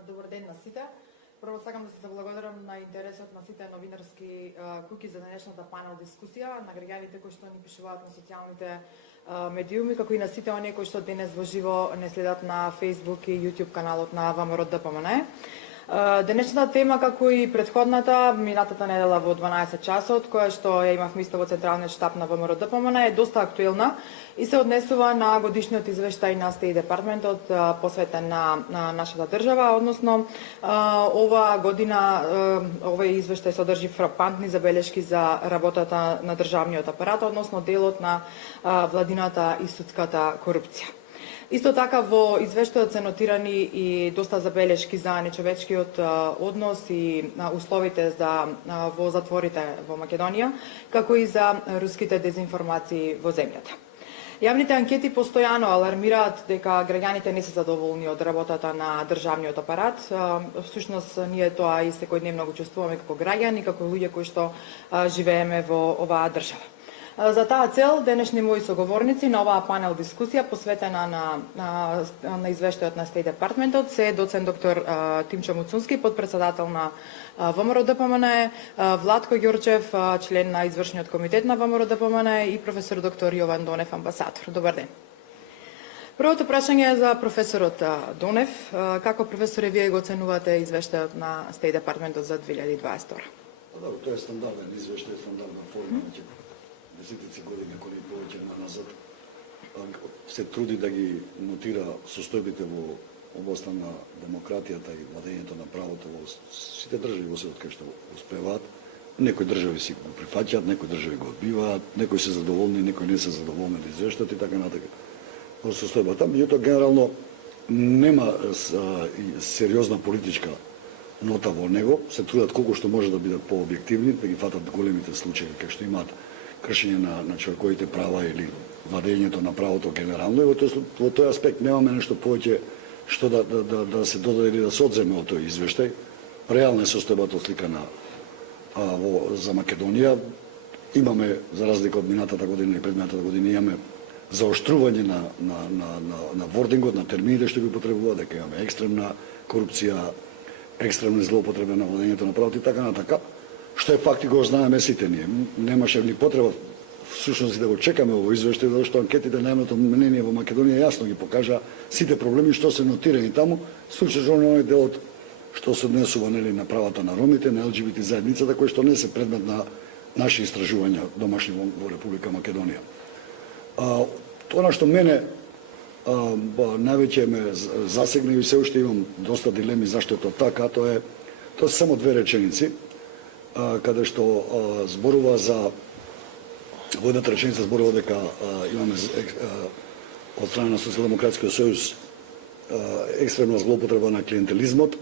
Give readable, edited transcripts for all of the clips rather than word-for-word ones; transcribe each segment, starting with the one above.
Добар ден на сите. Прво сакам да се заблагодарам на интересот на сите новинарски куки за денешната панел дискусија, на граѓаните кои што ни пишуваат на социјалните медиуми, како и на сите оние кои што денес во живо не следат на Facebook и YouTube каналот на ВМРО ДПМН. Денешната тема, како и претходната, минатата недела во 12 часот, која што ја имавме исто во Централниот штаб на ВМРО ДПМН, е доста актуелна и се однесува на годишниот извештај на Стејт Департментот посветен на нашата држава, односно оваа година овој извештај содржи фрапантни забелешки за работата на државниот апарат, односно делот на владината и судската корупција. Исто така во извештајот се нотирани и доста забелешки за нечовечкиот однос и условите во затворите во Македонија, како и за руските дезинформации во земјата. Јавните анкети постојано алармираат дека граѓаните не се задоволни од работата на државниот апарат. Всушност ние тоа и секојдневно го чувствуваме како граѓани, како луѓе кои што живееме во оваа држава. За таа цел, денешни мои соговорници на оваа панел дискусија посветена на извештајот на Стејт Департментот се доцент доктор Тимчо Муцунски, подпредседател на ВМРО ДПМН, Владко Ѓорчев, член на извршниот комитет на ВМРО ДПМН и професор доктор Јован Донев, амбасадор. Добар ден. Првото прашање е за професорот Донев. Како професоре вие го оценувате извештајот на Стејт Департментот за 2022? Тоа е стандарден извештај, стандардна форма. Десетици години, кои повеќе назад, се труди да ги нотира состојбите во областа на демократијата и владењето на правото во сите држави во светот кај што успеваат. Некои држави си го прифаќаат, некои држави го одбиваат, некои се задоволни, некои не се задоволни од извештајот и така натака. Во состојбата, меѓутоа генерално нема сериозна политичка нота во него, се трудат колку што може да бидат пообјективни, да ги фатат големите случаи кај што имаат кршење на човековите права или владењето на правото генерално, и во тој аспект немаме нешто повеќе што да се додаде или да се одземе од тој извештај. Реална е состојбата осликана за Македонија. Имаме, за разлика од минатата година и предминатата година, имаме заоштрување на вордингот, на термините што ги потребува, дека имаме екстремна корупција, екстремни злоупотреби на владењето на правото и така натака. Што е факт и го знаеме сите ние. Немаше ни потреба всушност да го чекаме ово извештај, зашто анкетите на јавното мнение во Македонија јасно ги покажа сите проблеми што се нотирани таму, случајно оној делот што се однесува на правата на ромите, на ЛГБТ заедницата, кои што не се предмет на наши истражувања домашни во Република Македонија. Тоа што мене највеќе ме засегна и се уште имам доста дилеми зашто е тоа така, тоа се само две реченици, каде што зборува за во едната реченица зборува дека имаме од страна на Социјалдемократскиот сојуз екстремна злоупотреба на клиентелизмот,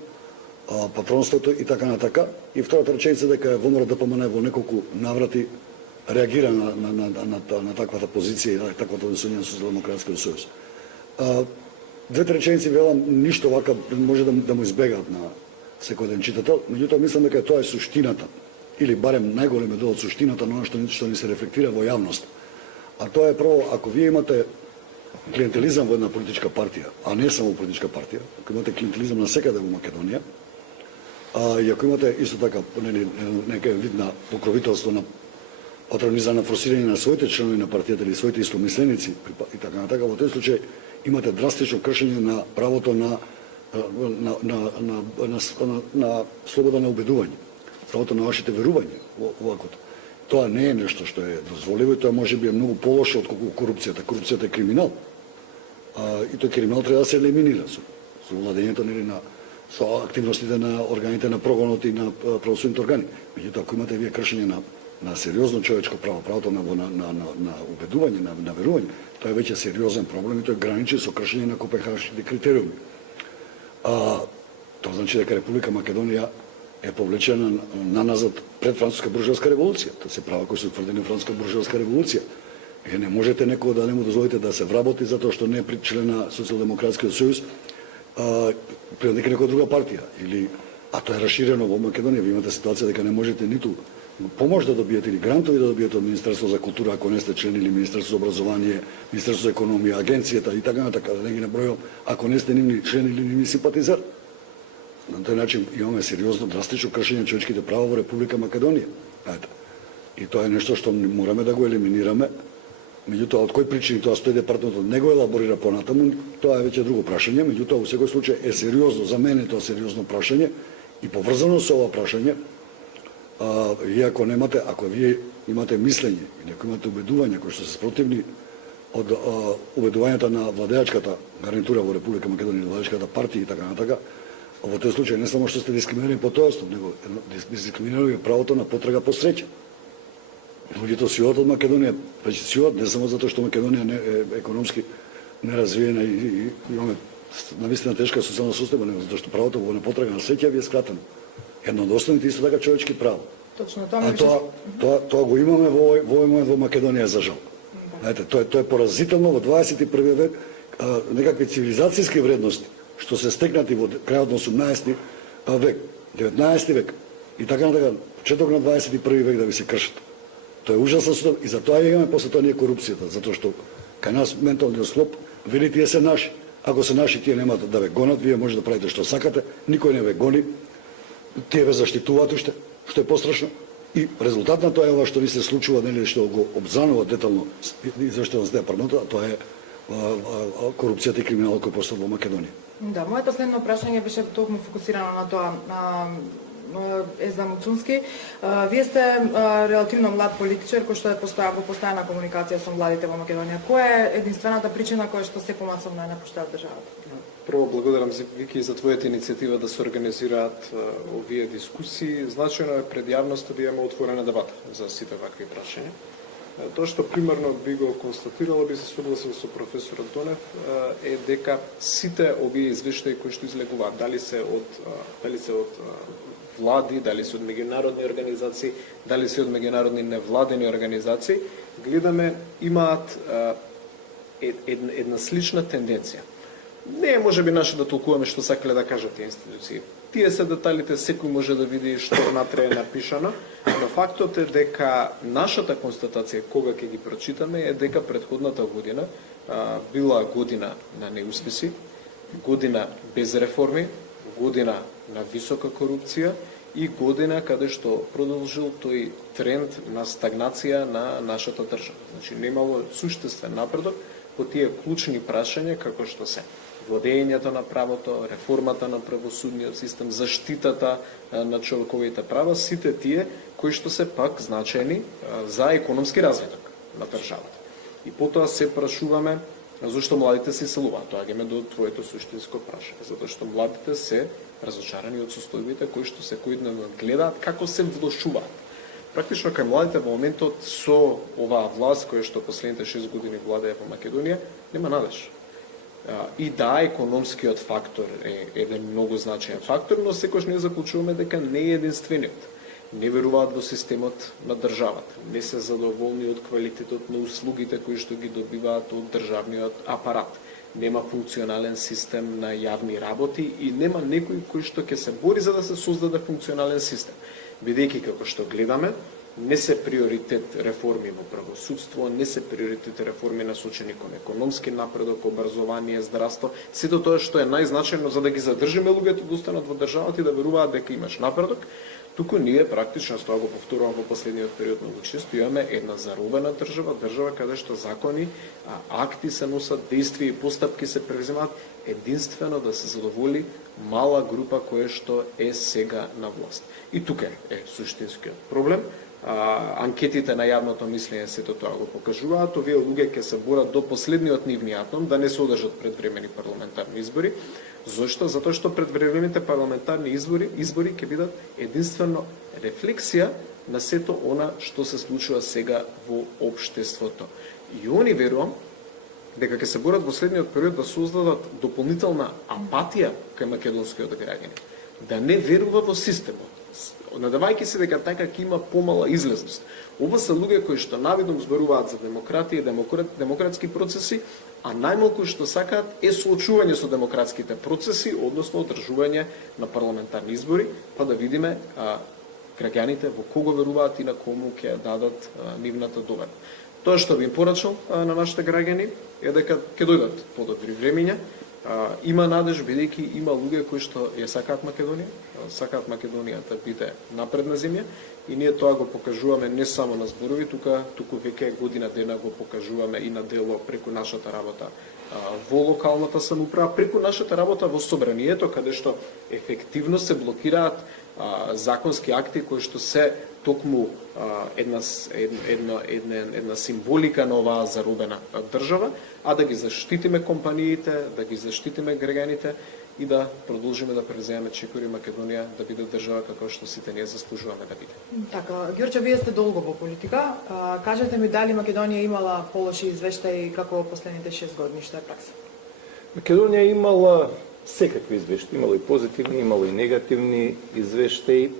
патронството и така натака. И втората реченица дека ВМРО ДПМН во неколку наврати реагира на таквата позиција и на таквото однесување на Социјалдемократскиот сојуз. Двете реченици велам ништо вака може да му избегаат на секој ден читател, меѓутоа мислам дека тоа е суштината, или барем најголем дел од суштината на оно што ни се рефлектира во јавност. А тоа е прво, ако вие имате клиентелизам во една политичка партија, а не само политичка партија, ако имате клиентелизам насекаде во Македонија, и ако имате исто така некој вид на покровителство на патрониза на форсирање на своите членови на партијата или своите истомисленици и така натака, во тој случај имате драстично кршење на правото на слобода на убедување, правото на вашите верувања овакото. Тоа не е нешто што е дозволиво и тоа може би е многу полошо отколку корупцијата. Корупцијата е криминал. И тој криминал треба да се елиминира со владењето со активностите на органите на прогонот и на правосудните органи. Меѓутоа, ако имате вие кршење на сериозно човечко право, правото на убедување, на верување, тоа е веќе сериозен проблем и тој граничи со кршење на копенхагенските критериуми. Тоа значи дека Република Македонија е повлечена наназад пред Француска буржојска револуција. Тоа се права кои се утврдени Француска буржојска револуција. Вие не можете некој да не му дозволите да се вработи затоа што не е член на Социјалдемократскиот сојуз, принадлежи некоја друга партија. А тоа е расширено во Македонија. Вие имате ситуација дека не можете ниту помош да добиете или грантови да добиете од Министерство за култура ако не сте член, или Министерство за образование, Министерство за економија, агенцијата и така натака, да не ги набројам, ако не сте нивни член или нивни симпатизер. на тој начин имаме сериозно драстично кршење човечките права во Република Македонија. Ете. И тоа е нешто што мораме да го елиминираме. Меѓутоа, од кои причини тоа стои департаментот не го елаборира понатаму, тоа е веќе друго прашање. Меѓутоа, во секој случај е сериозно, за мене тоа е сериозно прашање и поврзано со ова прашање. Иако немате, ако вие имате мислење или ако имате убедувања кои што се спротивни од убедувањата на владеачката гарнитура во Република Македонија, владеачката партија и така натака, во тој случај не само што сте дискриминирани по тој основ, него дискриминирани правото на потрага по среќа. Луѓето си од Македонија, веќе си не само затоа што Македонија не е економски неразвиена и имаме навистина тешка социјална состојба, него затоа што правото во непотрага на среќа ви е скратено. Едно од основните исто така човечки права. Точно тоа го имаме во овој момент во Македонија за жал. Знаете, тоа е поразително во 21 век, некакви цивилизацијски вредности што се стекнати во крајот на 18 век, 19 век и така натака, почеток на 21 век да ви се кршат. Тоа е ужасно сто и затоа имаме после тоа ние корупцијата, затоа што кај нас менталниот склоп вели тие се наши. Ако се наши, тие нема да ве гонат, вие може да правите што сакате, никој не ве гони. Тие ве заштитуваат уште, што е пострашно. И резултат на тоа е ова што ни се случува, нели, што го обзанува детално извештајот за департаментот, а тоа е корупцијата и криминалот кој постои во Македонија. Да, моето следно прашање беше токму фокусирано на тоа. Езда Муцунски, вие сте релативно млад политичар кој што е во постојана комуникација со младите во Македонија. Која е единствената причина која што се помасовно е напуштаа државата? Прво, благодарам Вики за твојата иницијатива да се организираат овие дискусии. Значајно е пред јавноста да имаме отворена дебата за сите вакви прашања. Тоа што примерно би го констатирала, би се согласил со професорот Донев, е дека сите овие извештаи кои што излегуваат, дали се од влади, дали се од меѓународни организации, дали се од меѓународни невладени организации, гледаме имаат една слична тенденција. Не е можеби наше да толкуваме што сакале да кажат тие институции. Тие се деталите, секој може да види што внатре е напишано, но фактот е дека нашата констатација, кога ќе ги прочитаме, е дека претходната година била година на неуспеси, година без реформи, година на висока корупција и година каде што продолжил тој тренд на стагнација на нашата држава. Значи, немало суштествен напредок по тие клучни прашања како што се владењето на правото, реформата на правосудниот систем, заштитата на човековите права, сите тие кои што се пак значајни за економски развиток на државата. И потоа се прашуваме зашто младите се иселуваат. Тоа геме до твоето суштинско прашање, затоа што младите се разочарани од состојбите кои што секојдневно гледаат како се влошуваат. Практично кај младите во моментот со оваа власт која што последните 6 години владее во Македонија нема надеж. И да, економскиот фактор е еден многу значаен фактор, но секојаш не заклучуваме дека не е единствениот. Не веруваат во системот на државата, не се задоволни од квалитетот на услугите кои што ги добиваат од државниот апарат. Нема функционален систем на јавни работи и нема некој кој што ќе се бори за да се создаде функционален систем. Бидејќи како што гледаме, не се приоритет реформи во правосудство, не се приоритет реформи насочени кон економски напредок, образование, здравство, сето тоа што е најзначајно за да ги задржиме луѓето да останат во државата и да веруваат дека имаш напредок. Туку ние практично, тоа го повторувам во последниот период многу често, имаме една заробена држава каде што закони, акти се носат, действија и постапки се превземаат единствено да се задоволи мала група која што е сега на власт. И тука е суштинскиот проблем. Анкетите на јавното мислење сето тоа го покажуваат. Овие луѓе ќе се борат до последниот нивни атом да не се одржат предвремени парламентарни избори. Зошто? Затоа што предвремените парламентарни избори ќе бидат единствено рефлексија на сето она што се случува сега во општеството. И они верувам дека ќе се борат во следниот период да создадат дополнителна апатија кај македонскиот граѓани, да не верува во системот, надавајќи се дека така ќе има помала излезност. Ова се луѓе кои што навидно зборуваат за демократија и демократски процеси, а најмалку што сакаат е соочување со демократските процеси, односно одржување на парламентарни избори, па да видиме граѓаните во кого веруваат и на кому ќе дадат нивната доверба. Тоа што би им порачал на нашите граѓани е дека ќе дојдат подобри времиња, Има надеж бидејќи има луѓе кои што ја сакаат Македонија да биде напредна земја и ние тоа го покажуваме не само на зборови, туку веќе година дена го покажуваме и на дело преку нашата работа во локалната самоуправа, преку нашата работа во собранието, каде што ефективно се блокираат законски акти кои што се токму една символика на оваа заробена држава, а да ги заштитиме компаниите, да ги заштитиме граѓаните и да продолжиме да превземеме чекори Македонија да биде држава како што сите ние заслужуваме да биде. Така, Ѓорче, вие сте долго во политика. Кажете ми дали Македонија имала полоши извештаи како последните 6 години, што е пракса? Македонија имала секакви извештаи, имало и позитивни, имало и негативни извештаи.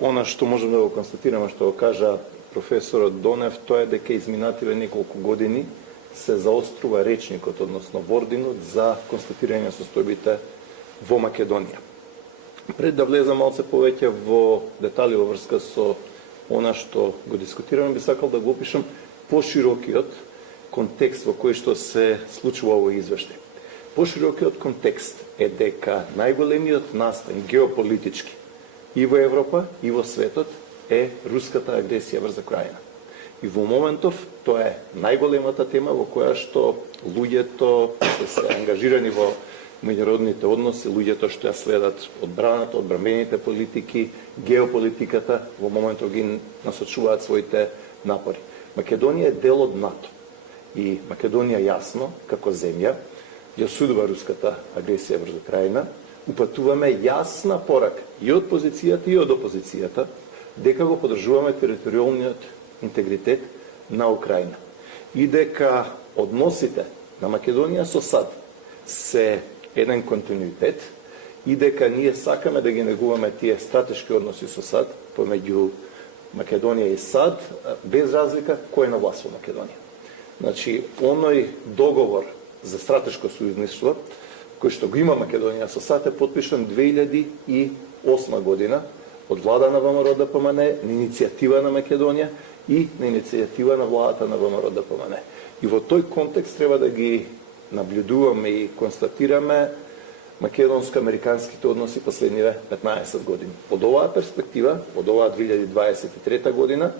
Она што можем да го констатираме, што го кажа професорот Донев, тоа е дека изминативе неколку години се заострува речникот, односно вординот, за констатирање на состојбите во Македонија. Пред да влезам малце повеќе во детали во врска со она што го дискутираме, би сакал да го опишам поширокиот контекст во кој што се случува овој извештај. Поширокиот контекст е дека најголемиот настан геополитички и во Европа, и во светот е руската агресија врз Украина. И во моментов тоа е најголемата тема во која што луѓето што се ангажирани во меѓународните односи, луѓето што ја следат одбраната, одбранбените политики, геополитиката, во моментов ги насочуваат своите напори. Македонија е дел од НАТО. И Македонија јасно, како земја, ја осудува руската агресија врз Украина, упатуваме јасна порака и од позицијата и од опозицијата дека го подржуваме територијалниот интегритет на Украина и дека односите на Македонија со САД се еден континуитет и дека ние сакаме да ги негуваме тие стратешки односи со САД помеѓу Македонија и САД без разлика кој е на власт во Македонија. Значи, оној договор за стратешко сојузништво кој што го има Македонија со САД е подпишан 2008 година од влада на ВМРО ДПМН, на иницијатива на Македонија и на иницијатива на владата на ВМРО ДПМН. И во тој контекст треба да ги наблюдуваме и констатираме македонско-американските односи последниве 15 години. Од оваа перспектива, од оваа 2023 година,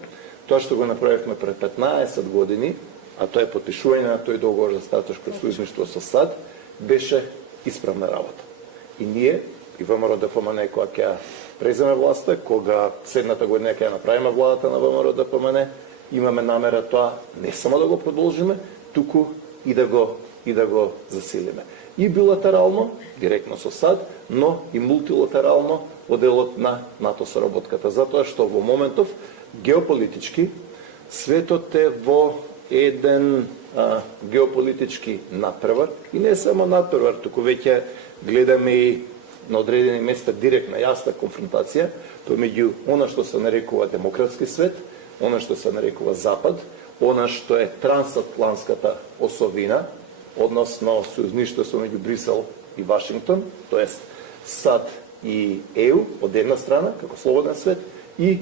тоа што го направивме пред 15 години, а тоа е подпишување на тој договор за стратешко сојузништво со САД, беше исправна работа. И ние, и ВМРО ДПМН, кога ќе преземе власта, кога следната година ќе направиме владата на ВМРО ДПМН, имаме намера тоа не само да го продолжиме, туку и да го засилиме. И билатерално, директно со САД, но и мултилатерално во делот на НАТО соработката. Затоа што во моментов геополитички светот е во еден геополитички надпревар и не само надпревар, туку веќе гледаме и на одредени места директна јасна конфронтација помеѓу она што се нарекува демократски свет, она што се нарекува Запад, она што е трансатлантската осовина, односно сојузништво меѓу Брисел и Вашингтон, тоест САД и ЕУ од една страна, како слободен свет, и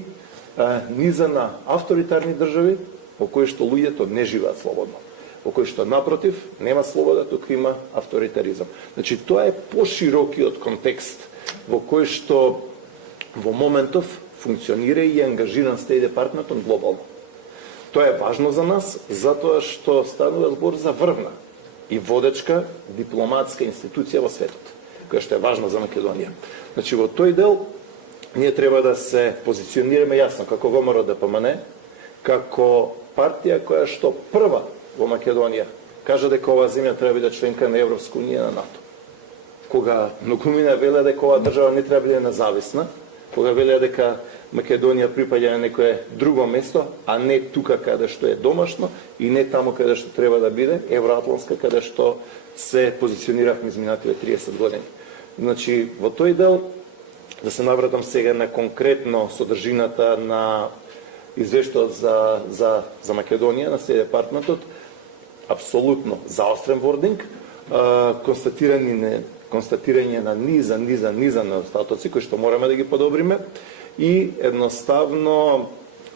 низа на авторитарни држави во кои што луѓето не живеат слободно, во кои што напротив нема слобода, туку има авторитаризам. Значи тоа е поширокиот контекст во кој што во моментов функционира и ангажиран Стејт департментот глобално. Тоа е важно за нас, затоа што станува збор за врвна и водечка дипломатска институција во светот, која што е важна за Македонија. Значи во тој дел ние треба да се позиционираме јасно како ВМРО ДПМН, како партија која што прва во Македонија кажа дека оваа земја треба да биде членка на Европска унија на НАТО. Кога многумина веле дека оваа држава не треба да биде независна, кога веле дека Македонија припаѓа на некое друго место, а не тука каде што е домашно и не таму каде што треба да биде, евроатлантска, каде што се позициониравме изминативе 30 години. Значи, во тој дел, да се навратам сега на конкретно содржината на извештајот за Македонија на Стејт департментот, апсолутно заострен вординг, констатирање на низа недостатоци кои што мораме да ги подобриме и едноставно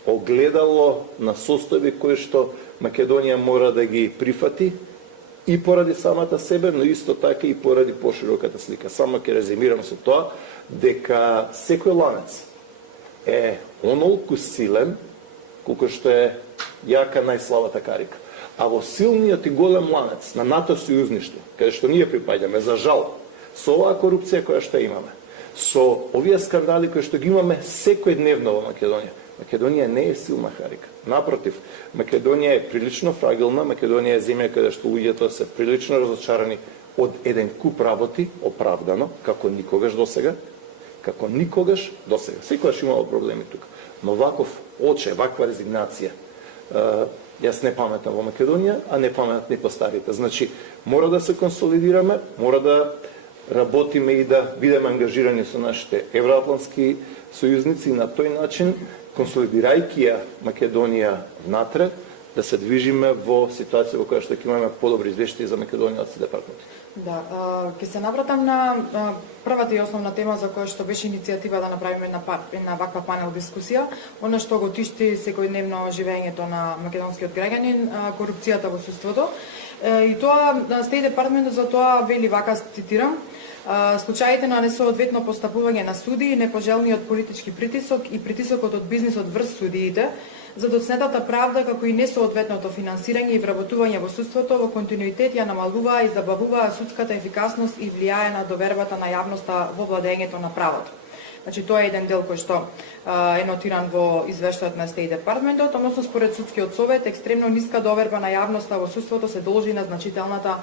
огледало на состојби кои што Македонија мора да ги прифати и поради самата себе, но исто така и поради пошироката слика. Само ќе резимирам со тоа дека секој ланец е онолку силен колку што е јака најслабата карика. А во силниот и голем ланец на НАТО сојузништво, каде што ние припаѓаме, за жал, со оваа корупција која што имаме, со овие скандали кои што ги имаме секојдневно во Македонија, Македонија не е силна карика. Напротив, Македонија е прилично фрагилна, Македонија е земја каде што луѓето се прилично разочарани од еден куп работи, оправдано, како никогаш досега, Секогаш имало проблеми тука. Но ваков оче, ваква резигнација, јас не паметам во Македонија, а не паметат ни постарите. Значи, мора да се консолидираме, мора да работиме и да бидеме ангажирани со нашите евроатлантски сојузници и на тој начин, консолидирајќи ја Македонија внатре, да се движиме во ситуација во која што ќе имаме подобри извештаи за Македонија од сите партнери. Да, ќе се навратам на првата и основна тема за која што беше иницијатива да направиме една ваква панел дискусија, она што го тишти секојдневно живењето на македонскиот граѓанин, корупцијата во суството. И тоа Стејт департментот за тоа вели вака, цитирам: случаите на несоодветно постапување на судии, непожелниот политички притисок и притисокот од бизнисот врз судиите, за доцнетата правда како и несоодветното финансирање и вработување во судството во континуитет ја намалуваа и забавуваа судската ефикасност и влијае на довербата на јавноста во владењето на правото. Значи, тоа е еден дел кој што е нотиран во извештајот на Стејт департментот, односно според судскиот совет, екстремно ниска доверба на јавноста во судството се должи на значителната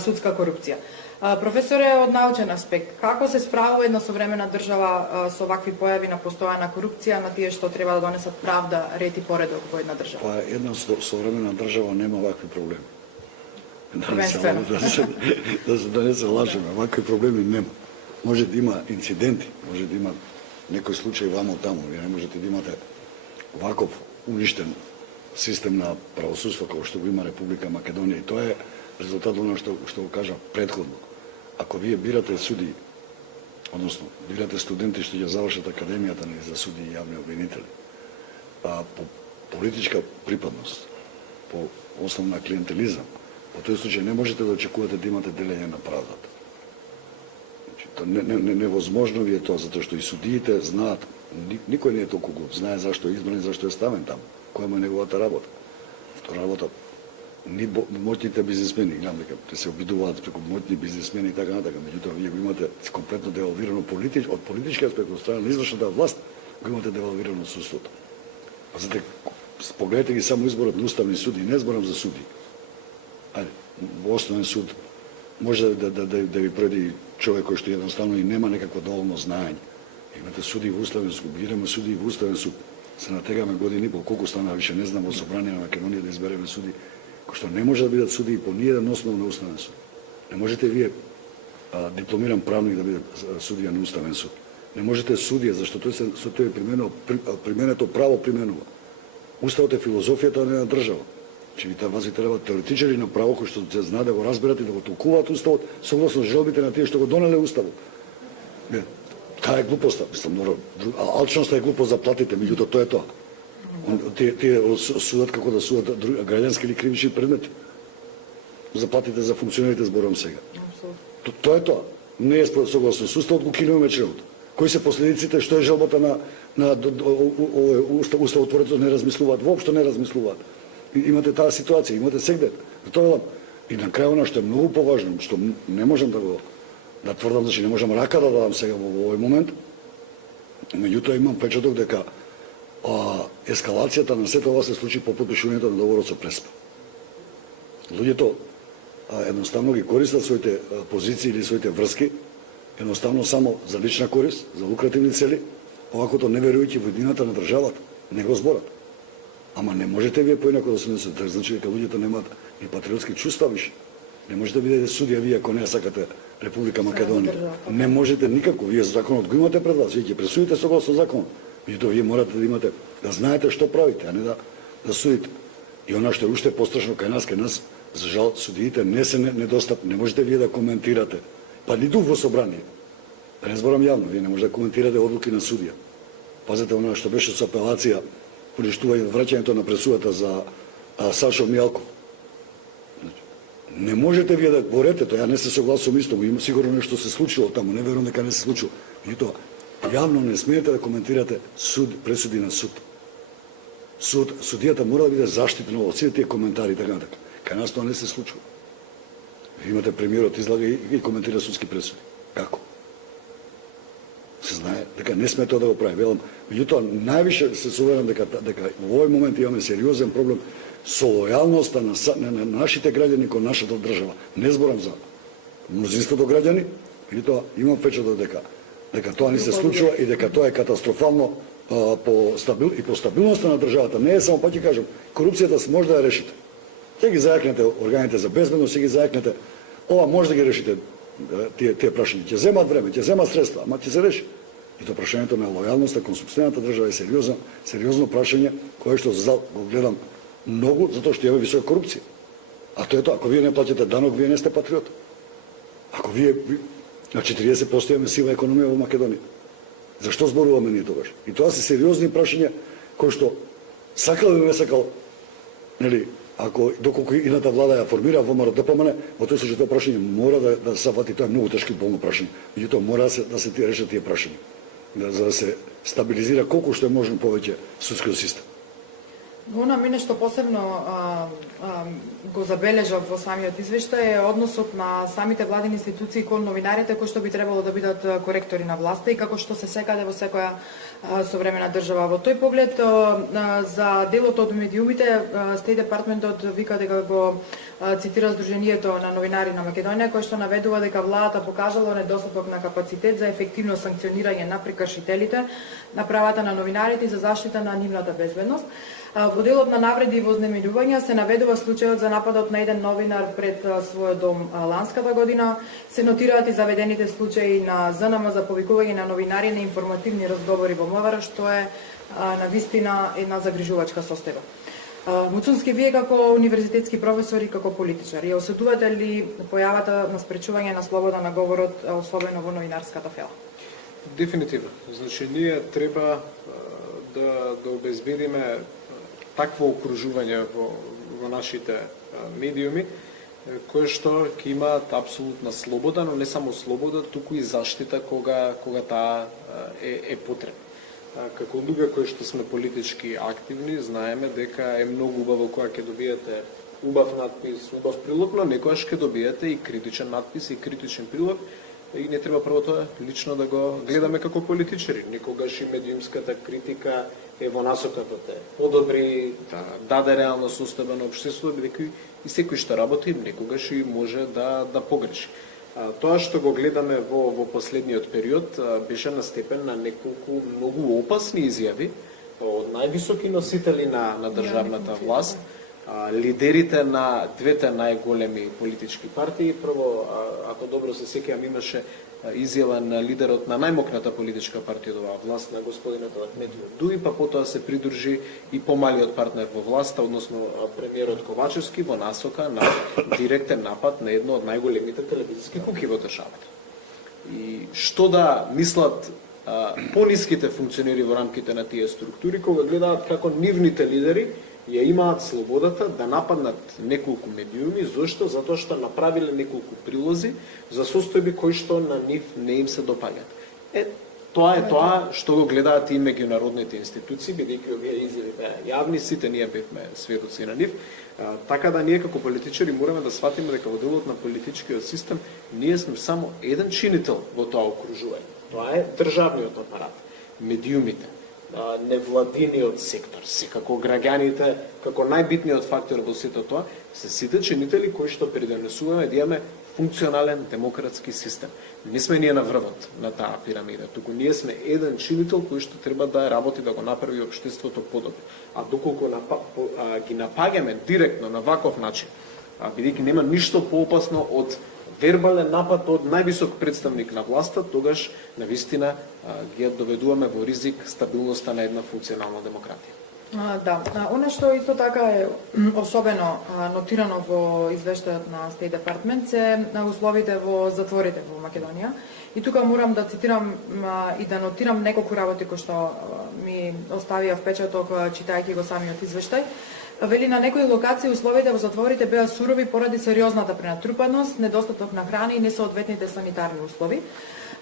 судска корупција. Професоре, од научен аспект, како се справува една современа држава со вакви појави на постојана корупција, на тие што треба да донесат правда, ред и поредок во една држава? Па една современа држава нема вакви проблеми. Да не се лажеме, вакви проблеми нема. Може да има инциденти, може да има некој случај вамо таму, вие не можете да имате ваков уништен систем на правосудство како што го има Република Македонија, и тоа е резултат од што го кажа предходно. Ако вие бирате суди, односно бирате студенти што ќе завршат академијата за суди и јавни обвинители, по политичка припадност, по основна клиентелизам, во тој случај не можете да очекувате да имате делење на правдата. Невозможно ви е тоа, затоа што и судиите знаат, никој не е толку глуп, знае зашто е избран и зашто е ставен таму, која му е неговата работа. Тоа работа ни моќните бизнисмени, гледам дека се обидуваат преку моќни бизнисмени и така натака, меѓутоа вие го имате комплетно девалвирано од политички аспект, од страна на извршната власт, го имате девалвирано судството. Зате, погледнете ги само изборот на уставни суди, не зборам за суди. Ајде, во основен суд може да ви преди човек кој што едноставно и нема некакво доволно знаење. Имате суди во уставен суд, бираме суди во уставен суд. Се натегаме години по колку стана, више не знам, во собрание на Македонија да избереме суди кои што не може да бидат суди по ниеден основ на уставен суд. Не можете вие дипломиран правник да биде судија на уставен суд. Не можете судија, зашто тој е применето право применува. Уставот е филозофијата на една држава. Че ви треба теоретичари на право кои што се знае да го разберат и да го толкуваат уставот согласно желбите на тие што го донеле уставот. Таа е глупоста, мислам, алчноста е глупост за платите, меѓутоа тоа е тоа. Тие судат како да судат граѓански или кривични предмети. Заплатите за функционерите зборувам сега. Тоа е тоа. Не е согласно со уставот, го кинуваме чревот. Кои се последиците, што е желбата на уставотворецот, не размислуваат, воопшто не размислуваат. Имате таа ситуација, имате сегде. Тоа и на крај она што е многу поважно, што не можам да тврдам, значи не можам рака да дадам сега во овој момент. Меѓутоа имам впечаток дека ескалацијата на сето ова се случи по подпишувањето на договорот со Преспа. Луѓето едноставно ги користат своите позиции или своите врски, едноставно само за лична корист, за лукративни цели, овакото не верујќи во едината на државата, не го зборат. Ама не можете вие поинако да се однесете, значи дека луѓето немаат и патриотски чувства више. Не можете да бидете судија вие ако не сакате Република Македонија. Не можете никако, вие законот го имате пред вас, вие ќе пресудите согласно законот. Меѓутоа вие морате да имате, да знаете што правите, а не да судите. И она што е уште пострашно кај нас, за жал, судиите не се недостапни, не можете вие да коментирате, па ниту во собрание. Да не зборам јавно, вие не можете да коментирате одлуки на судија. Пазете она што беше со апелација, уништување враќањето на пресудата за Сашо Мијалков. Не можете вие да борете тоа, ја не се согласувам исто, има сигурно нешто се случило таму, не верувам дека не се случило. Меѓутоа, јавно не смеете да коментирате пресуди на суд. Судијата мора да биде заштитена од сите тие коментари и така натака. Кај нас тоа не се случува. Ви имате премиерот излага и коментира судски пресуди. Како? Се знае дека не сме тоа да го прави. Велам, меѓутоа највише се суверам дека во овој момент имаме сериозен проблем со лојалноста на нашите граѓани кон нашата држава. Не зборам за мнозинството граѓани, меѓутоа имам впечаток дека тоа не се случува и дека тоа е катастрофално по стабилноста на државата. Не е само, па ќе кажам, корупцијата може да ја решите. Ќе ги зајакнете органите за безбедност, ќе ги зајакнете, ова може да ги решите тие прашања. Ќе земат време, ќе земат средства, ама ќе се реши. И тоа прашањето на лојалноста кон сопствената држава е сериозно прашање кое што за го гледам многу, затоа што има висока корупција. А тоа е тоа, ако вие не плаќате данок, вие не сте патриот. Ако вие на 40% имаме сива економија во Македонија. Зашто зборуваме ние тогаш? И тоа се сериозни прашања кои што сакал или не сакал, нели, ако доколку ината влада ја формира ВМРО ДПМН, во тој случај тоа прашање мора да се фати, тоа е многу тешко и болно прашање. Меѓутоа мора да се решат тие прашања, за да се стабилизира колку што е можно повеќе судскиот систем. Она мене што посебно го забележав во самиот извештај е односот на самите владини институции кон новинарите кои што би требало да бидат коректори на власта и како што се секаде во секоја современа држава. Во тој поглед за делот од медиумите Стејт департментот вика дека го цитира Сдруженијето на новинари на Македонија кој што наведува дека владата покажала недостаток на капацитет за ефективно санкционирање на прекршителите на правата на новинарите и за заштита на нивната безбедност. Во делот на навреди и вознемирувања се наведува случајот за нападот на еден новинар пред својот дом ланската година. Се нотираат и заведените случаи на ЗНМ за повикување на новинари на информативни разговори во МВР, што е на вистина една загрижувачка состојба. Муцунски, вие како универзитетски професор и како политичар, ја осетувате ли појавата на спречување на слобода на говорот, особено во новинарската фела? Дефинитивно. Значи, ние треба да обезбедиме такво окружување во нашите медиуми, кои што ќе имаат апсолутна слобода, но не само слобода, туку и заштита кога таа е потребна. Како луѓе кои што сме политички активни, знаеме дека е многу убаво кога ќе добиете убав надпис, убав прилог, но некогаш ќе добиете и критичен надпис и критичен прилог, и не треба прво тоа лично да го гледаме како политичари. Некогаш и медиумската критика е во насока да те подобри, да даде реална состојба на општеството, бидејќи и секој што работи некогаш и може да погреши. Тоа што го гледаме во последниот период беше на степен на неколку многу опасни изјави од највисоки носители на државната власт, лидерите на двете најголеми политички партии. Прво, ако добро се сеќавам, имаше изјава на лидерот на најмокната политичка партија од оваа власт, на господинот Ахметов Дуи, па потоа се придружи и помалиот партнер во власта, односно премиерот Ковачевски, во насока на директен напад на едно од најголемите телевизиски куки во државата. И што да мислат пониските функционери во рамките на тие структури, кога гледаат како нивните лидери ја имаат слободата да нападнат неколку медиуми, зашто? Затоа што направиле неколку прилози за состојби кои што на нив не им се допаѓаат. Тоа е тоа што го гледаат и меѓународните институции, бидејќи овие изјави беа јавни, сите ние бевме сведоци на нив. Така да ние како политичари мораме да сватиме дека во делот на политичкиот систем ние сме само еден чинител во тоа окружување. Тоа е државниот апарат, медиумите, невладиниот сектор, секако граѓаните, како најбитниот фактор во сето тоа, се сите чинители кои што придонесуваме да имаме функционален демократски систем. Не сме ние на врвот на таа пирамида, туку ние сме еден чинител кој што треба да работи да го направи општеството подобро. А доколку ги напаѓаме директно на ваков начин, бидејќи нема ништо поопасно од вербален напад од највисок представник на власта, тогаш навистина ги доведуваме во ризик стабилноста на една функционална демократија. Да, она што исто така е особено нотирано во извештајот на Стејт департмент се на условите во затворите во Македонија. И тука морам да цитирам и да нотирам неколку работи кои што ми оставија впечаток читајќи го самиот извештај. Вели на некои локации условите во затворите беа сурови поради сериозната пренатрупаност, недостаток на храна и несоодветните санитарни услови.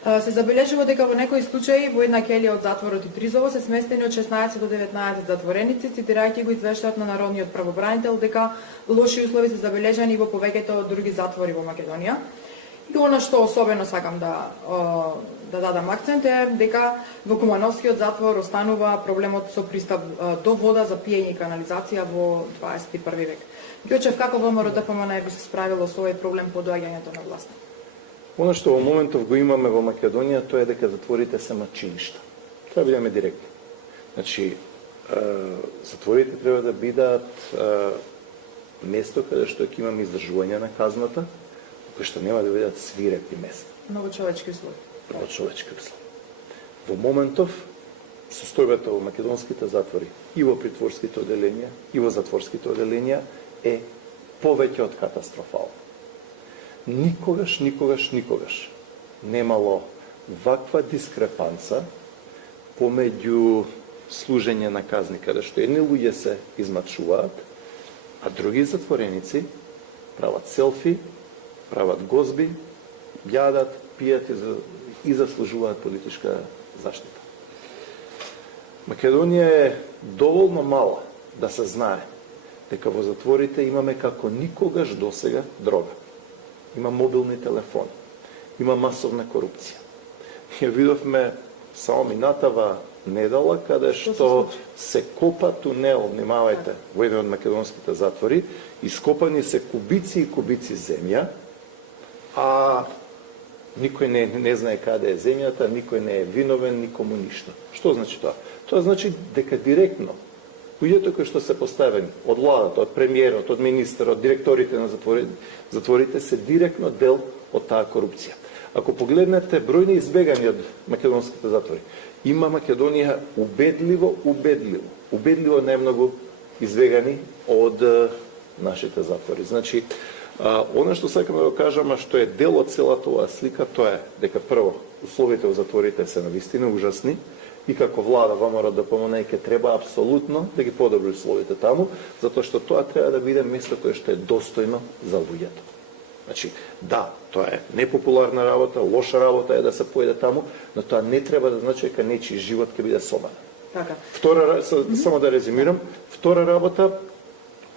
Се забележува дека во некои случаи во една ќелија од затворот и Тризово се сместени од 16 до 19 затвореници, цитирајќи го извештајот на народниот правобранител дека лоши услови се забележани во повеќето од други затвори во Македонија. И она што особено сакам да дадам акцент е дека во Кумановскиот затвор останува проблемот со пристап до вода за пиење и канализација во 21 век. Ги очев како ВМРО-ДПМН би се справило со овој проблем по доаѓањето на власт. Оно што во моментов го имаме во Македонија, тоа е дека затворите се мачиништа. Треба да бидеме директни. Значи, затворите треба да бидат место каде што ќе имаме издржување на казната, кои што нема да бидат свирепи места. Многу човечки услови. Много човечки услови. Во моментов, состојбата во македонските затвори и во притворските оделенија и во затворските оделенија е повеќе од катастрофално. Никогаш немало ваква дискрепанца помеѓу служење на казни, каде што едни луѓе се измачуваат, а други затвореници прават селфи, прават гозби, јадат, пијат и заслужуваат политичка заштита. Македонија е доволно мала да се знае дека во затворите имаме како никогаш досега дрога. Има мобилни телефони, има масовна корупција. Ја видовме само минатава недела каде што се копа тунел, внимавајте, во еден од македонските затвори, ископани се кубици и кубици земја, а никој не знае каде е земјата, никој не е виновен, никому ништо. Што значи тоа? Тоа значи дека директно луѓето кои што се поставени од владата, од премиерот, од министерот, од директорите на затворите се директно дел од таа корупција. Ако погледнете бројни избегани од македонските затвори, има Македонија убедливо најмногу избегани од нашите затвори. Значи, она што сакам да го кажам, што е дел од целата оваа слика, тоа е дека прво, условите во затворите се навистина ужасни и како влада ВМРО-ДПМН ќе треба апсолутно да ги подобри условите таму, затоа што тоа треба да биде место кое што е достојно за луѓето. Значи, да, тоа е непопуларна работа, лоша работа е да се поеде таму, но тоа не треба да значи дека нечи живот ќе биде собарен. Така. Само да резюмирам, втора работа,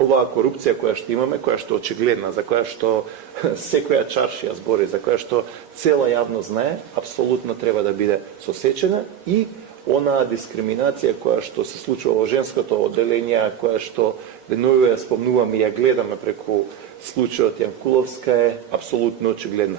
оваа корупција која што имаме, која што очигледна, за која што секоја чаршија збори, за која што цела јавност знае, апсолутно треба да биде сосечена и онаа дискриминација која што се случува во женското оделение, која што денови ја спомнуваме и ја гледаме преку случајот Јанкуловска е апсолутно очигледна.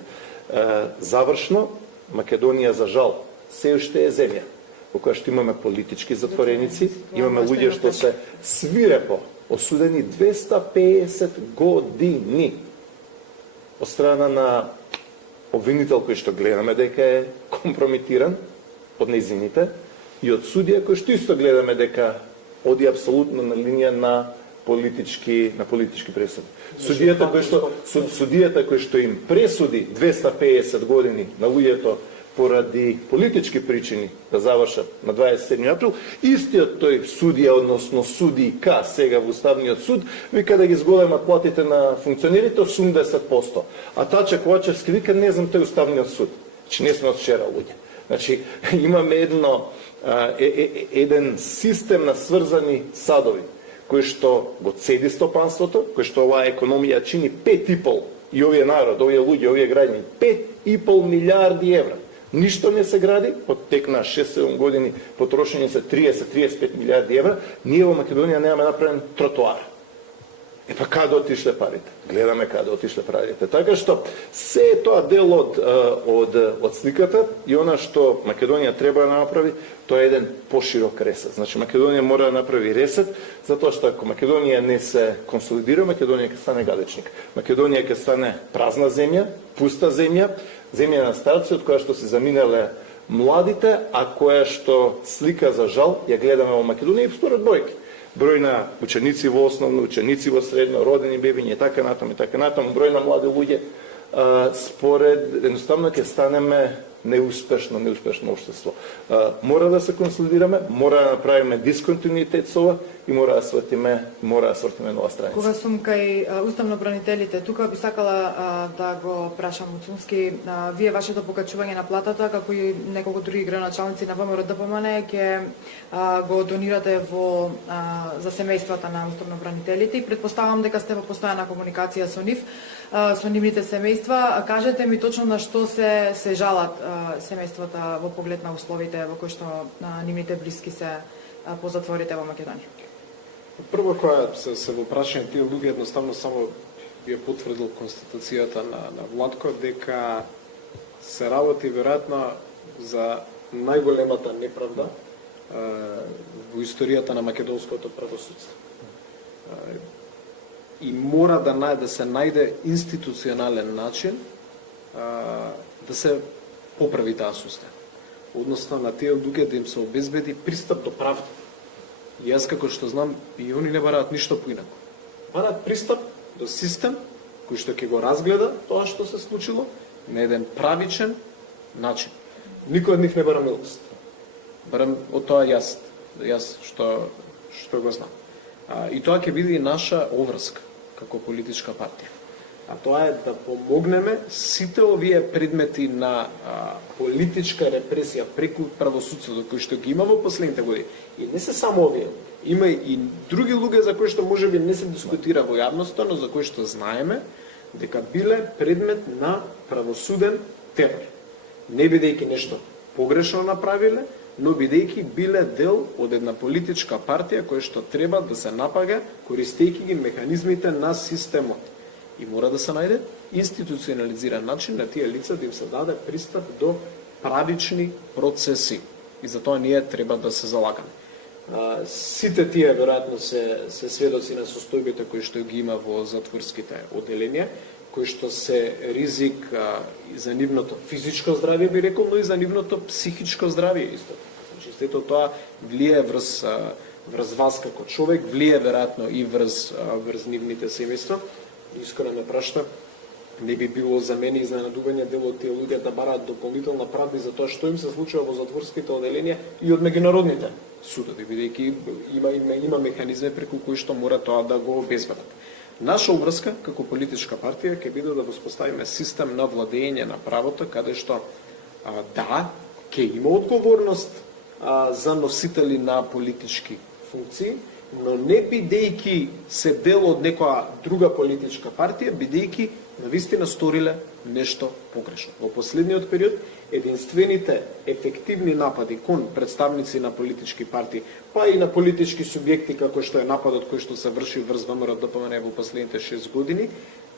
Завршно, Македонија за жал се уште е земја во која што имаме политички затвореници, имаме луѓе што се свирепо осудени 250 години од страна на обвинител кој што гледаме дека е компрометиран од нејзините и од судија кој што исто гледаме дека оди апсолутно на линија на политички пресуди. Судијата кој што им пресуди 250 години на луѓето поради политички причини да завршат на 27 април, истиот тој судија, односно судијка сега во Уставниот суд, вика да ги зголемат платите на функционерите 80%. А Тача Ковачевски вика, не знам, тој Уставниот суд. Значи, не сме од вчера луѓе. Значи, имаме еден систем на сврзани садови, кој што го цеди стопанството, кој што оваа економија чини 5,5, и овие народ, овие луѓе, овие граѓани, 5,5 милиарди евра. Ништо не се гради, од тек на 6-7 години потрошени се 30-35 милиарди евра, ние во Македонија немаме направен тротоар. Па каде отишле парите? Гледаме каде отишле парите. Така што се е тоа дел од сликата и она што Македонија треба да направи, тоа е еден поширок ресет. Значи Македонија мора да направи ресет, затоа што ако Македонија не се консолидира, Македонија ќе стане гадечник. Македонија ќе стане празна земја, пуста земја, земја на старци од која што се заминале младите, а која што слика за жал ја гледаме во Македонија и според бројки. Број на ученици во основно, ученици во средно, родени бебиња и така натаму, број на млади луѓе, според едноставно ќе станеме неуспешно општество. Мора да се консолидираме, мора да направиме дисконтинуитет со ова и мора да свртиме нова страница. Кога сум кај уставнобранителите, тука би сакала да го прашам Муцунски, вие вашето покачување на платата, како и неколку други граначалници на ВМРО ДПМН, ќе го донирате за семејствата на уставнобранителите и предпоставам дека сте во постојана комуникација со нив, со нивните семејства. Кажете ми точно на што се жалат семејствата во поглед на условите во кои што нивните блиски се по затворите во Македонија. Прво, која се во прашање тие луѓе, едноставно само би потврдил констатацијата на Владко, дека се работи веројатно за најголемата неправда во историјата на македонското правосудство. И мора да се најде институционален начин да се поправи таа система. Односно на тие луѓе да им се обезбеди пристап до правда. И јас како што знам, и они не бараат ништо поинако. Бараат пристап до систем кој што ќе го разгледа тоа што се случило на еден правичен начин. Никој од нив не бара милост. Барам од тоа јас што го знам. И тоа ќе биде и наша обврска како политичка партија. А тоа е да помогнеме сите овие предмети на политичка репресија преку правосудството кои што ги има во последните години. И не се само овие. Има и други луѓе за кои што можеби не се дискутира во јавноста, но за кои што знаеме дека биле предмет на правосуден терор. Не бидејќи нешто погрешно направиле, но бидејќи биле дел од една политичка партија која што треба да се напага користејќи ги механизмите на системот. И мора да се најде институционализиран начин на тие лица да им се даде пристап до правични процеси. И за тоа ние треба да се залагаме. Сите тие веројатно се сведоци на состојбите кои што ги има во затворските оделенија, кои што се ризик за нивното физичко здравје, би рекол, но и за нивното психичко здравје исто. Значи, сето тоа влие врз вас како човек, влие веројатно и врз нивните семејства. Искрено ме прашта, не би било за мене изненадување дел од тие луѓе да бараат дополнителна правда за тоа што им се случува во затворските оделенија и од меѓународните судови, бидејќи има механизми преку кои што мора тоа да го обезбедат. Наша обврска како политичка партија ќе биде да воспоставиме систем на владење на правото, каде што ќе има одговорност за носители на политички функции, но не бидејќи се дел од некоја друга политичка партија, бидејќи навистина сториле нешто погрешно. Во последниот период, единствените ефективни напади кон представници на политички партии, па и на политички субјекти, како што е нападот кој што се врши врз ВМРО ДПМН во последните 6 години,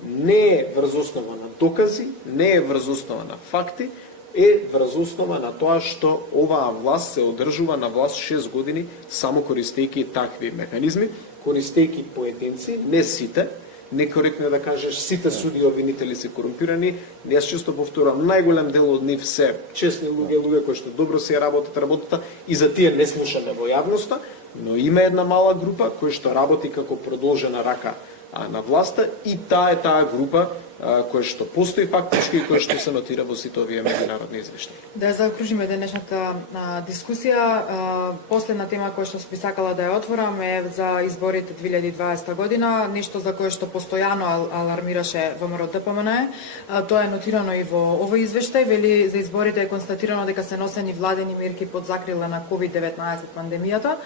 не е врз основа на докази, не е врз основа на факти, е врз основа на тоа што оваа власт се одржува на власт 6 години само користејќи такви механизми, користејќи поединци, не сите, некоректно е да кажеш сите суди обвинители се корумпирани, јас често повторам, најголем дел од нив се честни луѓе кои што добро си работат работата и за тие не слушаме во јавноста, но има една мала група која што работи како продолжена рака на власта и таа е таа група која што постои фактички и која што се нотира во сите овие меѓународни извештаи. Да закружиме денешната дискусија, последна тема која што би сакала да ја отворам е за изборите 2020 година, нешто за кое што постојано алармираше ВМРО ДПМН. Тоа е нотирано и во овој извештај, вели за изборите е констатирано дека се носени владени мерки под закрила на COVID-19 пандемијата,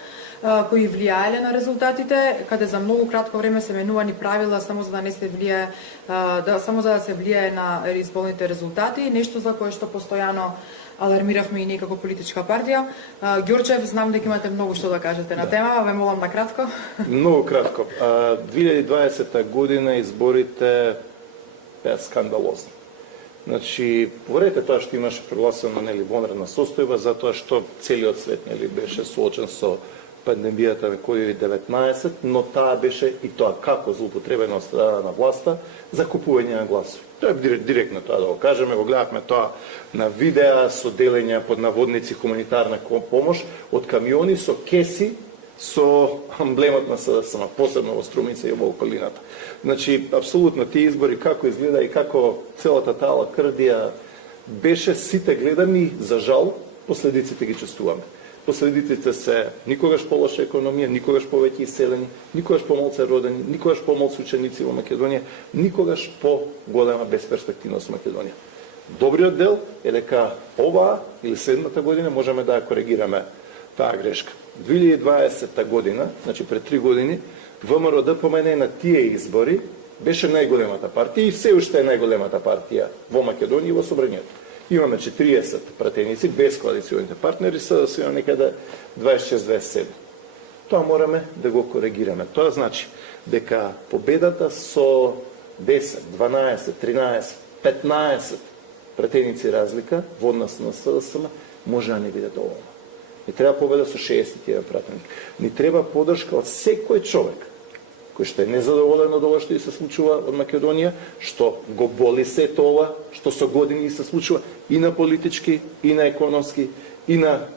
кои влијаеле на резултатите, каде за многу кратко време се менувани правила само за да не се влијае само за да се влијае на изборните резултати, нешто за кое што постојано алармиравме и ние како политичка партија. Ѓорчев, знам дека имате многу што да кажете на тема, ве молам на кратко. Многу кратко. 2020 година изборите беа скандалозни. Значи, поради тоа што имаше прогласено вонредна состојба, затоа што целиот свет беше соочен со пандемијата на COVID-19, но таа беше и тоа како злоупотребена од страна на власта за купување на гласови. Тоа е директно тоа да го кажеме, го гледавме тоа на видеа со делење под наводници хуманитарна помош од камиони со кеси со амблемот на СДСМ, посебно во Струмица и во околината. Значи, апсолутно тие избори како изгледа и како целата таа лакрдија беше сите гледани, за жал, последиците ги чувствуваме. Последиците се никогаш полоша економија, никогаш повеќе иселени, никогаш помалку родени, никогаш помалку ученици во Македонија, никогаш по-голема безперспективност во Македонија. Добриот дел е дека оваа или следната година можеме да ја коригираме таа грешка. 2020 година, значи пред 3 години, ВМРО ДПМН на тие избори беше најголемата партија и се уште е најголемата партија во Македонија и во Собранието. Имаме 40 пратеници без коалиционите партнери, се има некаде 26-27. Тоа мораме да го коригираме. Тоа значи дека победата со 10, 12, 13, 15 пратеници разлика во однос на СДСМ може да не биде доволно. Не треба победа со 61 пратеник. Ни треба поддршка од секој човек кој што е незадоволен од ова што и се случува од Македонија, што го боли се тоа, што со години се случува и на политички, и на економски, и на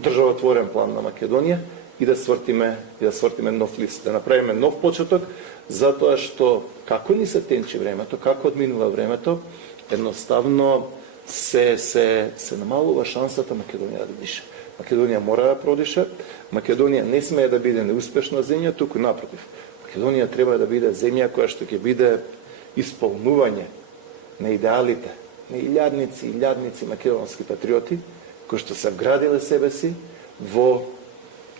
државотворен план на Македонија и да свртиме нов лист, да направиме нов почеток, затоа што како ни се тенчи времето, како одминува времето, едноставно се намалува шансата Македонија да диша. Македонија мора да продиша, Македонија не смее да биде неуспешна земја, туку напротив. Македонија треба да биде земја која што ќе биде исполнување на идеалите на илјадници и илјадници македонски патриоти кои што се вградиле себе си во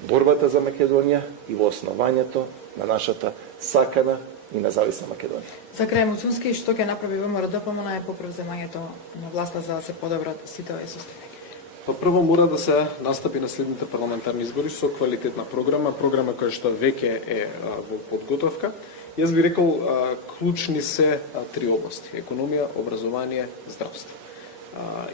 борбата за Македонија и во основањето на нашата сакана и независна Македонија. За крај, Муцунски, што ќе направи ВМРО ДПМН по превземањето на власта за да се подобрат сите овие состојби? Па прво мора да се настапи на следните парламентарни избори со квалитетна програма која што веќе е во подготовка. Јас би рекол клучни се 3 области: економија, образование, здравство.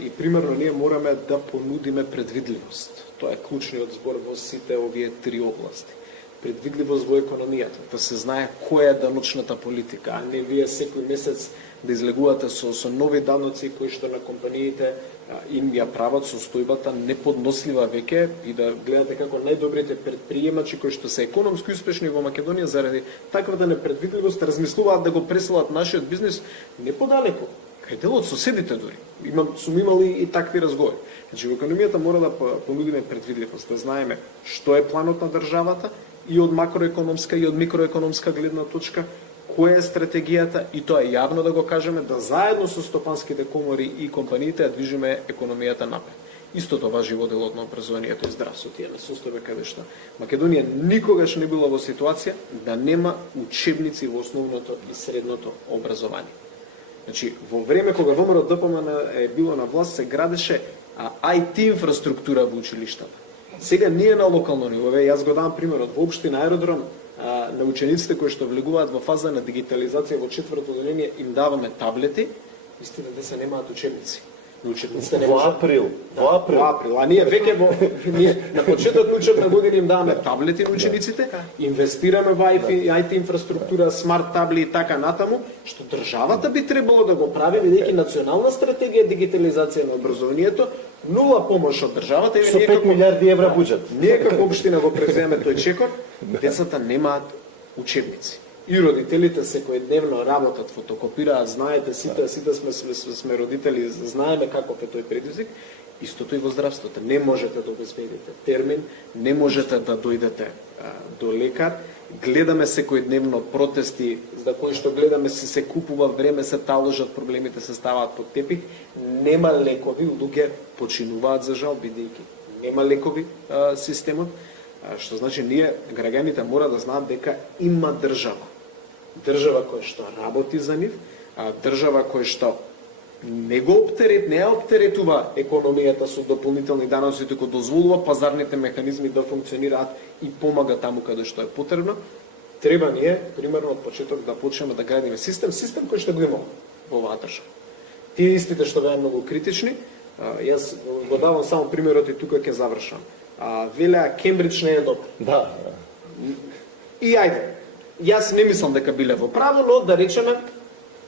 И примерно ние мораме да понудиме предвидливост. Тоа е клучниот збор во сите овие 3 области. Предвидливост во економијата, да се знае која е даночната политика, а не вие секој месец да излегувате со нови даноци кои што на компаниите им ја прават состојбата неподнослива веќе и да гледате како најдобрите предприемачи кои што се економски успешни во Македонија заради таквата непредвидливост размислуваат да го преселат нашиот бизнис не подалеку, кај дел од соседите дури. Сум имали и такви разговори. Значи во економијата мора да понудиме предвидливост, да знаеме што е планот на државата и од макроекономска и од микроекономска гледна точка, која е стратегијата и тоа е јавно да го кажеме, да заедно со стопанските комори и компаниите ја движиме економијата напред. Истото важи во делот на образованието и здравството, на состојба каде што Македонија никогаш не била во ситуација да нема учебници во основното и средното образование. Значи, во време кога ВМРО ДПМН е било на власт, се градеше IT инфраструктура во училиштата. Сега ние на локално ниво, јас го давам примерот, во општина Аеродром, на учениците кои што влегуваат во фаза на дигитализација во 4-то одделение им даваме таблети, истина деца немаат учебници. Учебниците не Во април. А ние веќе на почеток на учебна година им даваме таблети на учениците, инвестираме во IT инфраструктура, смарт табли и така натаму, што државата би требало да го прави, бидејќи национална стратегија дигитализација на образованието, нула помош од државата. Со 5 милиарди евра буџет. Ние како општина го превземе тој чекор, децата немаат учебници. И родителите секојдневно работат, фотокопираат, знаете, сите сме родители, знаеме каков е тој предизвик. Истото и во здравството. Не можете да обезбедите термин, не можете да дојдете до лекар. Гледаме секојдневно протести, за кои што гледаме се купува време, се таложат, проблемите се ставаат под тепих. Нема лекови, луѓе починуваат за жал, бидејќи нема лекови системот. Што значи ние, граѓаните, мора да знаат дека има држава. Држава која што работи за нив, држава која што не ја оптеретува економијата со дополнителни даноци, туку дозволува пазарните механизми да функционираат и помага таму каде што е потребно. Треба ние, примерно од почеток, да почнеме да градиме систем кој што го имаме во оваа држава. Тие истите што беа многу критични, јас го давам само примерот и тука ќе завршам. Велеа Кембридж не е добро. Да. И ајде, јас не мислам дека биле во право, но да речеме,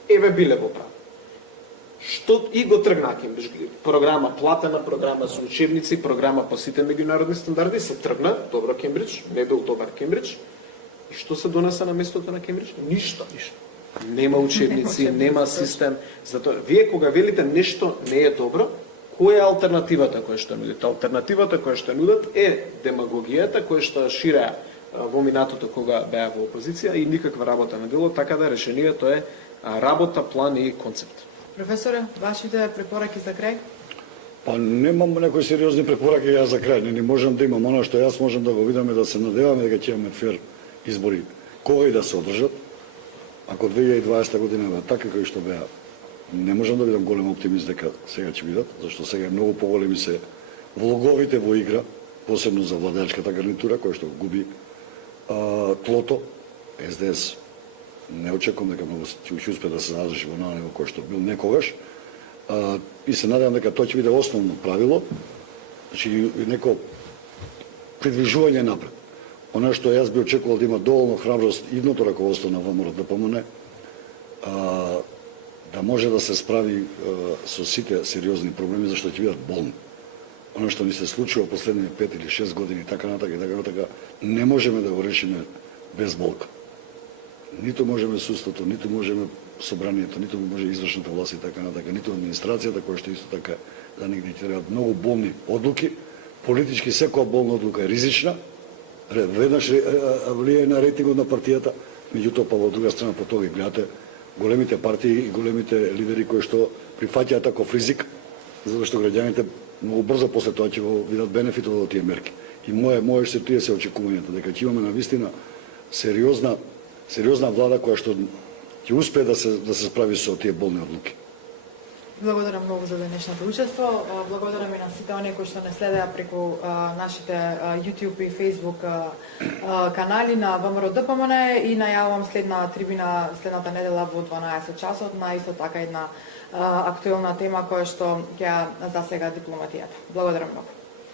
еве биле во право. Што и го тргна Кембридж, програма платена, програма со учебници, програма по сите меѓународни стандарди, се тргна, добро Кембридж, не бил добар Кембридж. И што се донесе на местото на Кембридж? Ништо. Нема учебници, нема систем. Затоа, вие кога велите нешто не е добро, која е алтернативата која што нудите? Алтернативата која што нудат е демагогијата која што ширеа во минатото кога беа во опозиција и никаква работа не било, така да решението е работа, план и концепт. Професоре, вашите препораки за крај? Па немам некои сериозни препораки јас за крај, не можам да имам оно што јас можам да го видам и да се надеваме дека ќе имаме фер избори кога и да се одржат. Ако 2020 година беа така кои што беа, не можам да видам голем оптимист дека сега ќе бидат, зашто сега многу поголеми се влоговите во игра, посебно за владеачката гарнитура која што губи тлото. СДС не очекувам дека многу ќе успее да се задржи во ниво кој што бил некогаш. И се надевам дека тоа ќе биде основно правило, значи неко придвижување напред. Оно што јас би очекувал да има доволно храброст идното раководство на ВМРО ДПМН да може да се справи со сите сериозни проблеми зашто ќе бидат болни. Оно што ни се случува последните 5 или 6 години така натака, не можеме да го решиме без болка. Ниту можеме судството, ниту можеме собранието, ниту може извршната власт и така натака, ниту администрацијата која што исто така да негде ќе требаат многу болни одлуки. Политички секоја болна одлука е ризична, веднаш влијае на рейтингот на партијата, меѓутоа па во друга страна по тоа ги гледате големите партии и големите лидери кои што прифаќаат таков ризик, затоа што граѓаните многу брзо после тоа ќе го видат бенефитот од тие мерки. И моje се тие се очекувањата дека ќе имаме навистина сериозна влада која што ќе успее да се справи со тие болни одлуки. Благодарам многу за денешното учество. Благодарам и на сите оние кои што не следеа преку нашите YouTube и Facebook канали на ВМРО ДПМН и најавувам следна трибина следната недела во 12 часот на исто така една актуелна тема која што ќе засега дипломатијата. Благодарам многу.